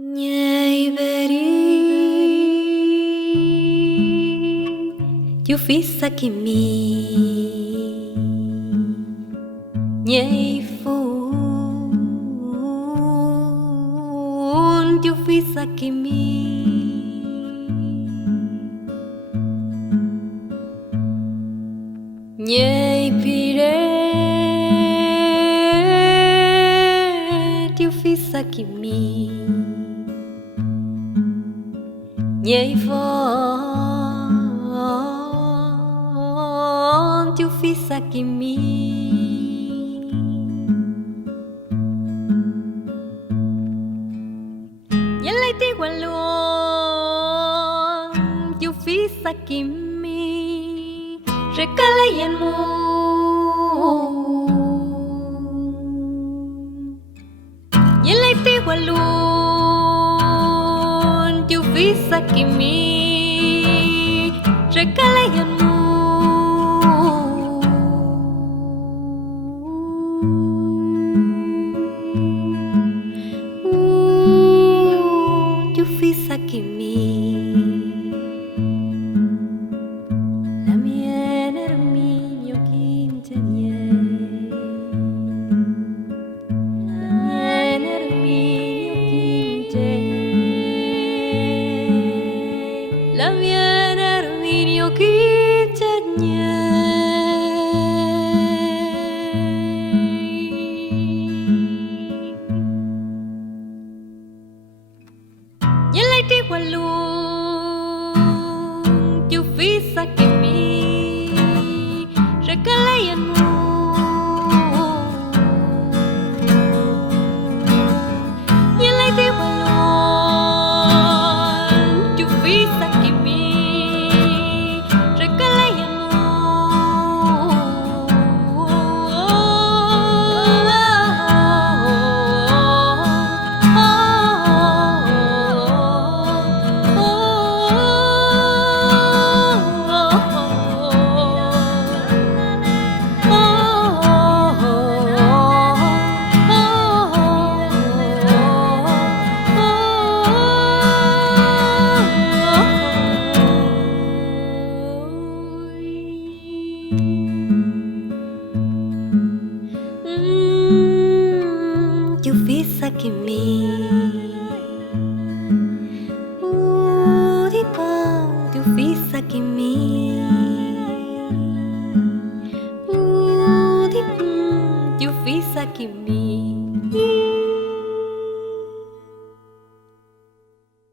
Nhảy về đi, you feel like me. Nhảy phun, you feel like me. Nhảy pire, you feel like me. Nhảy phong, you feel like me. Nhảy lấy tiếng qua luôn, you feel like me. Regala yan mo. Nhảy lấy tiếng qua luôn, you feel like me. Regala yan mo. You feel like me. La mienne era mio quinceañera. La mienne era mio quinceañera. La mienne era mio quinceañera. Nhảy lấy tiếng qua luôn, you feel like me. Regala yan mo. Nhảy lấy tiếng qua luôn, you feel like me. Regala yan mo. You feel like me. Ooh, deep down, you feel like me. Ooh, deep down, you feel like me.